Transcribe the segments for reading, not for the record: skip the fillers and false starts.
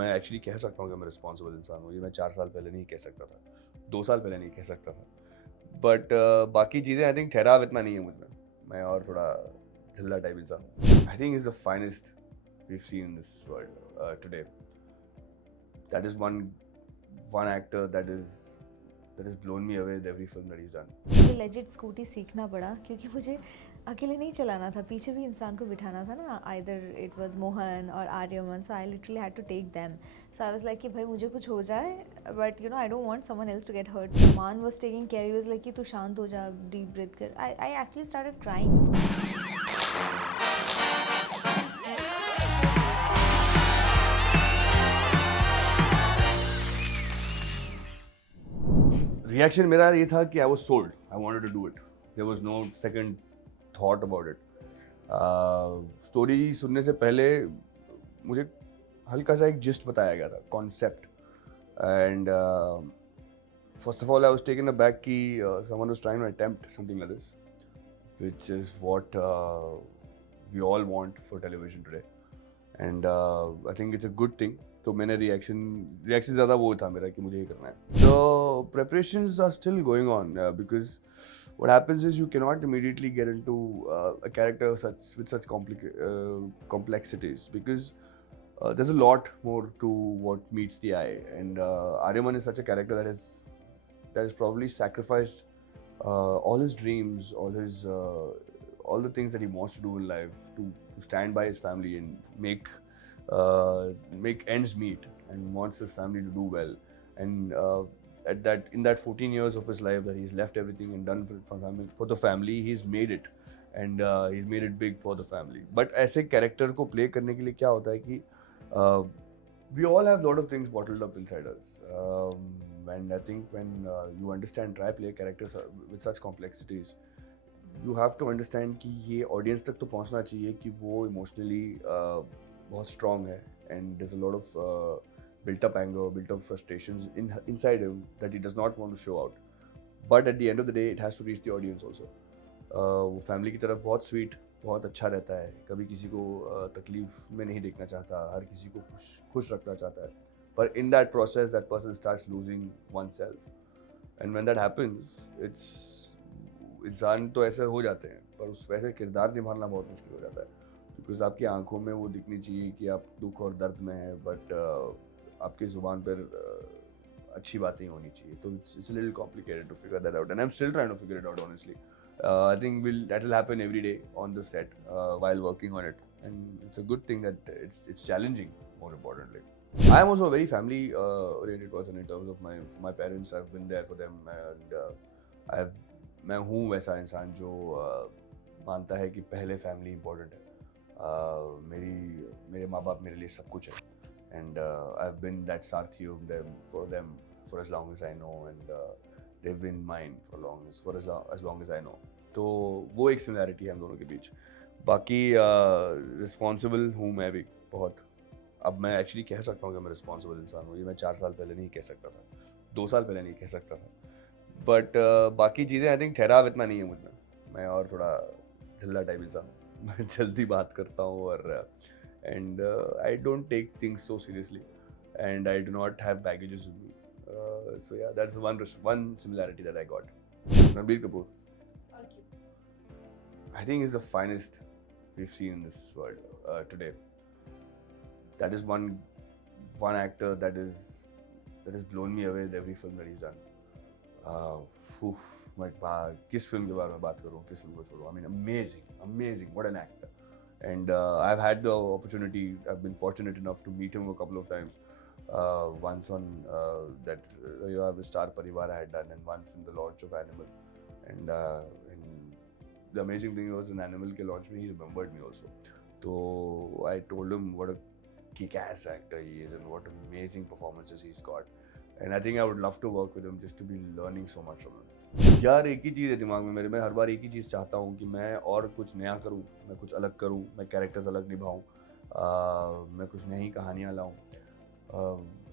मैं एक्चुअली कह सकता हूँ कि मैं रिस्पॉन्सिबल इंसान हूँ। ये मैं 4 साल पहले नहीं कह सकता था, 2 साल पहले नहीं कह सकता था। बट बाकी चीज़ें आई थिंक ठहराव इतना नहीं है मुझ में। मैं और थोड़ा झल्ला टाइप इंसान हूँ। I think is the finest we have seen in this world today. That is one actor that has blown me away with every film that he's done. मुझे लेजिट स्कूटी सीखना पड़ा क्योंकि मुझे अकेले नहीं चलाना था, पीछे भी इंसान को बिठाना था ना। आइदर इट वाज मोहन और Aryaman, so I literally had to take them. So I was like कि भाई मुझे कुछ हो जाए, but you know I don't want someone else to get hurt. Maan was taking care, he was like कि तू शांत हो जा, डीप ब्रीथ कर। I actually started crying. Reaction मेरा ये था कि I was sold, I wanted to do it, there was no second thought about it. Story सुनने से पहले मुझे हल्का सा एक जिस्ट बताया गया था, concept. And first of all I was taken aback कि someone was trying to attempt something like this, which is what we all want for television today. And I think it's a good thing. तो मैंने reaction ज़्यादा वो था मेरा कि मुझे ये करना है। तो preparations are still going on because what happens is you cannot immediately get into a character with such complexities because there's a lot more to what meets the eye. And Aryaman is such a character that has probably sacrificed all his dreams, all the things that he wants to do in life to stand by his family and make ends meet, and wants his family to do well. And in that 14 years of his life that he's left everything and done for the family, he's made it, and he's made it big for the family. But ऐसे character को play करने के लिए क्या होता है कि uh, we all have a lot of things bottled up inside us. And I think when you understand try play characters with such complexities, you have to understand कि ये audience तक तो पहुंचना चाहिए कि वो emotionally बहुत strong है, and there's a lot of built up anger, built up frustrations inside him that he does not want to show out. But at the end of the day, it has to reach the audience also. वो family की तरफ बहुत sweet, बहुत अच्छा रहता है, कभी किसी को तकलीफ में नहीं देखना चाहता, हर किसी को खुश रखना चाहता है। पर in that process that person starts losing one self, and when that happens, it's इंसान तो ऐसे हो जाते हैं, पर उस वैसे किरदार निभाना बहुत मुश्किल हो जाता है, बिकॉज आपकी आंखों में वो दिखनी चाहिए कि आप दुख और दर्द में हैं, बट आपकी ज़ुबान पर अच्छी बातें होनी चाहिए। तो it's a little complicated to figure that out, and I'm still trying to figure it out honestly. I think that will happen every day on the set while working on it, and it's a good thing that it's challenging, more importantly. I am also a very family oriented person in terms of my parents. I've been there for them, and मैं हूँ वैसा इंसान जो मानता है कि पहले family important है। मेरे माँ बाप मेरे लिए सब कुछ है, and I've been that Sarthi of them for as long as I know, and they've been mine for as long as I know. तो वो एक सिमिलैरिटी है हम दोनों के बीच। बाकी रिस्पॉन्सिबल हूँ मैं भी बहुत। अब मैं एक्चुअली कह सकता हूँ कि मैं रिस्पॉन्सिबल इंसान हूँ। ये मैं 4 साल पहले नहीं कह सकता था, 2 साल पहले नहीं कह सकता था। बट बाकी चीज़ें आई थिंक ठहराव इतना नहीं है मुझ में। मैं और थोड़ा झल्ला टाइप इंसान हूँ। मैं जल्दी बात करता हूँ, और and I don't take things so seriously, and I do not have baggages with me. So yeah, that's one similarity that I got. Ranbir Kapoor, I think, is the finest we've seen in this world today. That is one actor that has blown me away with every film that he's done. किस film के बारे में बात करूँ, किस film को छोड़ूँ? I mean, amazing, what an actor. And I've had the opportunity, I've been fortunate enough to meet him a couple of times. Once on that you have Star Parivar I had done, and once in the launch of Animal. And the amazing thing was, in Animal ke launch mein he remembered me also. So I told him what a kick-ass actor he is and what amazing performances he's got. And I think I would love to work with him just to be learning so much from him. यार एक ही चीज़ है दिमाग में मेरे, मैं हर बार एक ही चीज़ चाहता हूँ कि मैं और कुछ नया करूँ, मैं कुछ अलग करूँ, मैं कैरेक्टर्स अलग निभाऊँ, मैं कुछ नई कहानियाँ लाऊँ।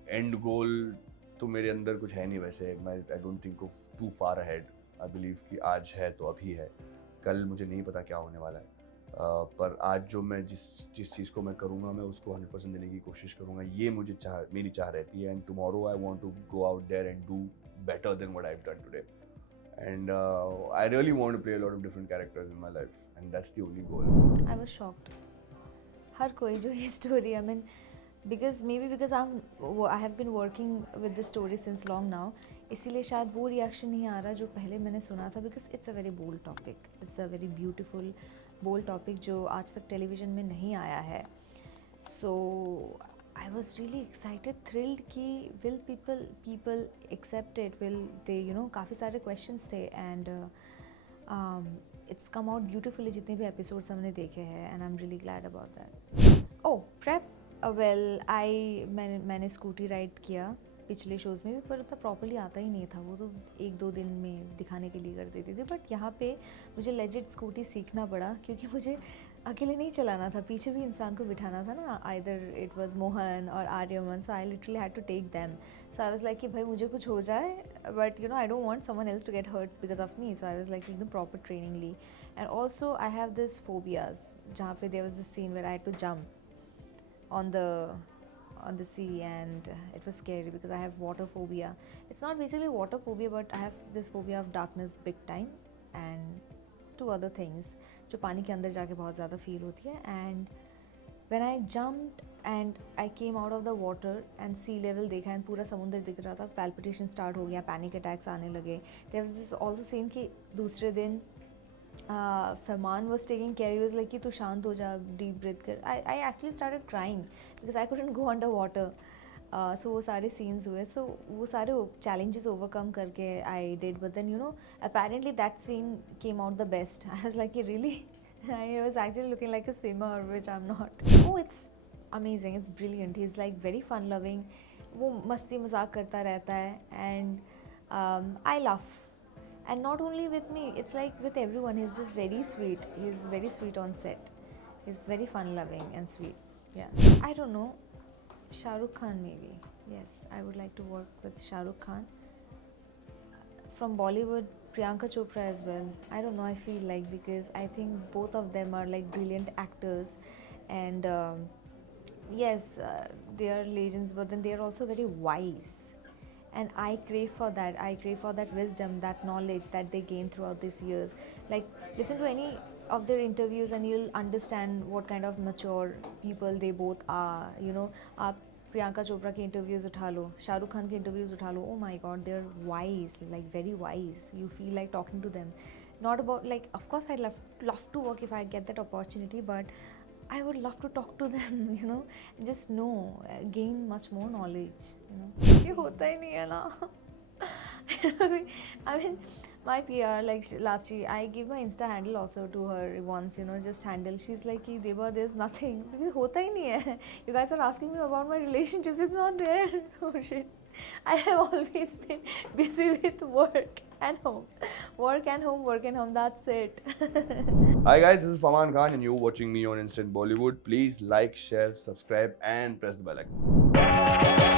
एंड गोल तो मेरे अंदर कुछ है नहीं वैसे। मैं I don't think of too far ahead. I believe कि आज है तो अभी है, कल मुझे नहीं पता क्या होने वाला है। पर आज जो मैं जिस चीज़ को मैं करूँगा मैं उसको 100% देने की कोशिश करूँगा, ये मेरी चाह रहती है। And tomorrow I want to go out there and do better than what I've done today. And I really want to play a lot of different characters in my life, and that's the only goal. I was shocked. हर कोई जो ये story, I mean, because I have been working with this story since long now, इसीलिए शायद वो reaction नहीं आ रहा जो पहले मैंने सुना था, because it's a very bold topic. It's a very beautiful, bold topic जो आज तक television में नहीं आया है. So I was really excited, thrilled कि will people accept it, will they, काफ़ी सारे questions थे, and it's come out beautifully जितने भी episodes हमने देखे हैं, and I'm really glad about that. Oh, prep, well, मैंने स्कूटी राइड किया पिछले शोज़ में भी, पर उतना प्रॉपरली आता ही नहीं था, वो तो 1-2 दिन में दिखाने के लिए कर देते थे, बट यहाँ पे मुझे लेजिट स्कूटी सीखना पड़ा, क्योंकि मुझे अकेले नहीं चलाना था, पीछे भी इंसान को बिठाना था ना, आइदर इट वाज मोहन और Aryaman, so I literally had to take them. So I was like कि भाई मुझे कुछ हो जाए, but I don't want someone else to get hurt because of me, so I was like एकदम प्रॉपर ट्रेनिंग ली. And also I have this phobias, जहाँ पे there was this scene where I had to jump on the sea, and it was scary because I have water phobia. It's not basically water phobia, but I have this phobia of darkness big time, and 2 other things जो पानी के अंदर जाके बहुत ज़्यादा feel होती है. And when I jumped and I came out of the water and sea level देखा and पूरा समुंदर दिख रहा था, palpitation start हो गया, panic attacks आने लगे. There was this also scene कि दूसरे दिन Faman was taking care. He was like कि तू शांत हो जा, deep breath कर. I actually started crying because I couldn't go underwater. So वो सारे scenes हुए. So वो सारे challenges overcome करके I did. But then apparently that scene came out the best. I was like really? I was actually looking like a swimmer, which I'm not. Oh, it's amazing. It's brilliant. He's like very fun loving. वो मस्ती मजाक करता रहता है, and I laugh. And not only with me, it's like with everyone. He's just very sweet. He's very sweet on set. He's very fun loving and sweet. Yeah. I don't know. Shah Rukh Khan maybe. Yes, I would like to work with Shah Rukh Khan. From Bollywood, Priyanka Chopra as well. I don't know, I feel like, because I think both of them are like brilliant actors. And yes, they are legends, but then they are also very wise. And I crave for that. I crave for that wisdom, that knowledge that they gain throughout these years. Like, listen to any of their interviews and you'll understand what kind of mature people they both are. आप प्रियंका चोपड़ा के interviews उठा लो, शाहरुख खान के interviews उठा लो. Oh my God, they're wise, like very wise. You feel like talking to them. Not about like, of course I'd love to work if I get that opportunity, but I would love to talk to them, just know, gain much more knowledge, ये होता ही नहीं है ना. I mean, my PR, like Lachi, I give my Insta handle also to her once, just handle. She's like, Deba, there's nothing. Because hota hi nahi hai. You guys are asking me about my relationships, it's not there. Oh shit. I have always been busy with work and home. Work and home, work and home, that's it. Hi guys, this is Faman Khan and you're watching me on Instant Bollywood. Please like, share, subscribe and press the bell icon.